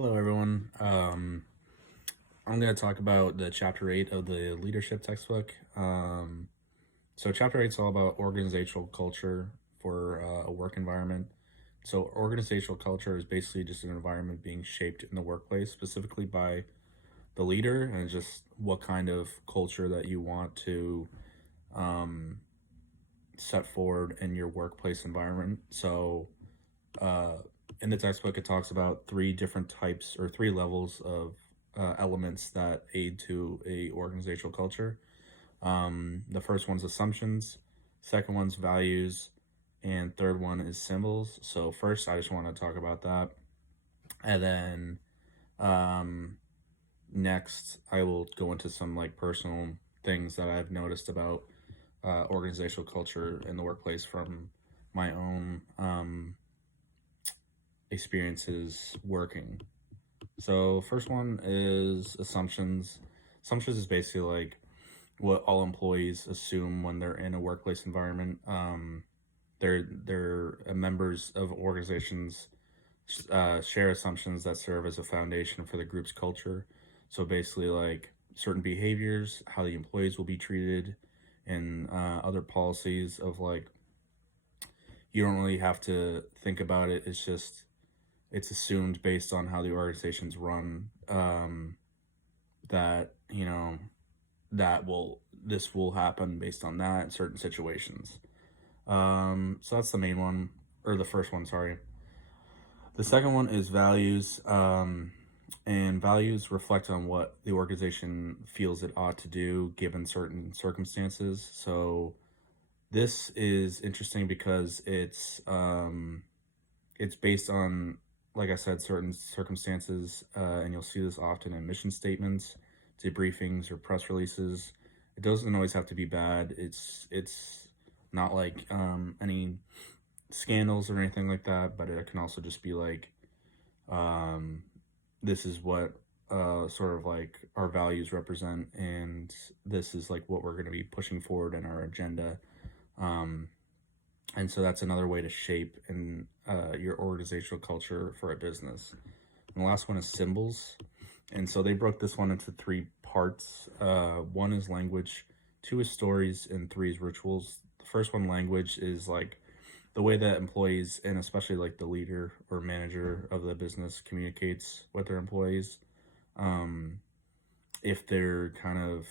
Hello, everyone. I'm going to talk about the chapter 8 of the leadership textbook. So, chapter 8 is all about organizational culture for a work environment. So, organizational culture is basically just an environment being shaped in the workplace, specifically by the leader, and just what kind of culture that you want to um, set forward in your workplace environment. So, uh, in the textbook, it talks about three different types or three levels of elements that aid to a organizational culture. The first one's assumptions, second one's values, and third one is symbols. So first, I just want to talk about that, and then um, next, I will go into some like personal things that I've noticed about organizational culture in the workplace from my own experiences working. So first one is assumptions. Assumptions is basically like what all employees assume when they're in a workplace environment. They're members of organizations share assumptions that serve as a foundation for the group's culture. So basically, like certain behaviors, how the employees will be treated, and other policies of like you don't really have to think about it. It's assumed based on how the organization's run, that that will this will happen based on that in certain situations. So that's the main one, or the first one, sorry. The second one is values, and values reflect on what the organization feels it ought to do given certain circumstances. So this is interesting because it's based on, like I said, certain circumstances, and you'll see this often in mission statements, debriefings, or press releases. It doesn't always have to be bad. It's not like any scandals or anything like that, but it can also just be like, um, this is what sort of like our values represent, and this is like what we're going to be pushing forward in our agenda. Um, and so that's another way to shape in your organizational culture for a business. And the last one is symbols. And so they broke this one into three parts. One is language, two is stories, and three is rituals. The first one, language, is like the way that employees, and especially like the leader or manager of the business, communicates with their employees. Um, if they're kind of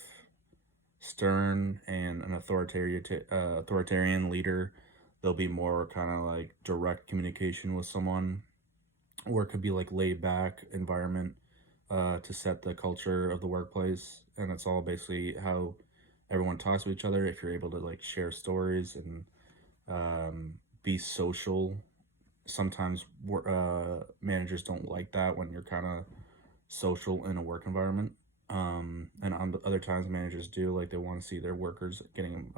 stern and an authoritarian leader, there'll be more kind of like direct communication with someone, or it could be like laid back environment to set the culture of the workplace. And it's all basically how everyone talks to each other. If you're able to like share stories and be social, sometimes managers don't like that when you're kind of social in a work environment. And on other times, managers do, like they want to see their workers getting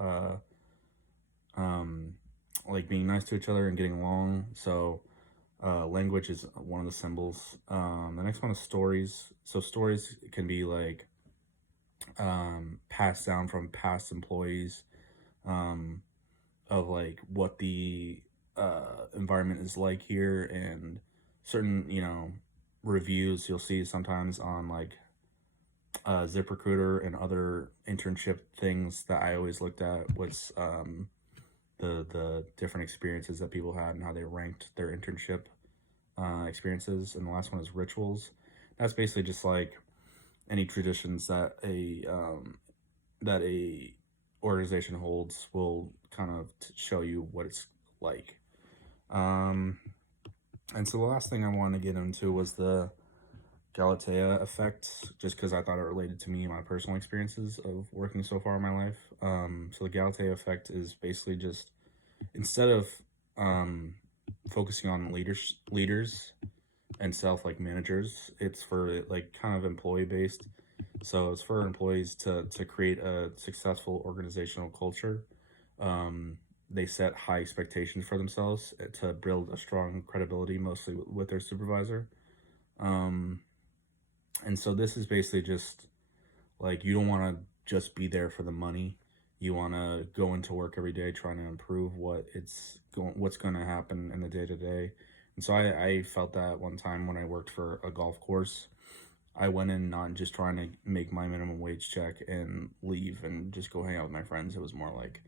um, like being nice to each other and getting along. So language is one of the symbols. The next one is stories. So stories can be like passed down from past employees, um, of like what the environment is like here, and certain reviews you'll see sometimes on like ZipRecruiter and other internship things that I always looked at was the different experiences that people had and how they ranked their internship experiences. And the last one is rituals. That's basically just like any traditions that a organization holds will kind of show you what it's like. Um, and so the last thing I wanted to get into was the Galatea effect, just because I thought it related to me and my personal experiences of working so far in my life. So the Galatea effect is basically just, instead of focusing on leaders and self like managers, it's for like kind of employee based. So it's for employees to create a successful organizational culture. Um, they set high expectations for themselves to build a strong credibility, mostly with their supervisor. Um, and so this is basically just like, you don't want to just be there for the money. You want to go into work every day trying to improve what's going to happen in the day to day, And so I felt that one time when I worked for a golf course. I went in not just trying to make my minimum wage check and leave and just go hang out with my friends. It was more like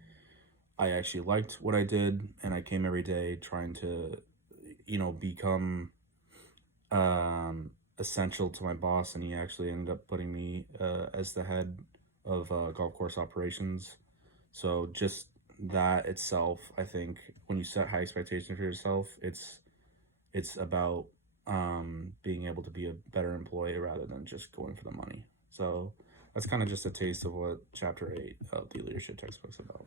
I actually liked what I did, and I came every day trying to, become essential to my boss, and he actually ended up putting me as the head of golf course operations. So just that itself, I think, when you set high expectations for yourself, it's about being able to be a better employee rather than just going for the money. So that's kind of just a taste of what chapter 8 of the leadership textbook's about.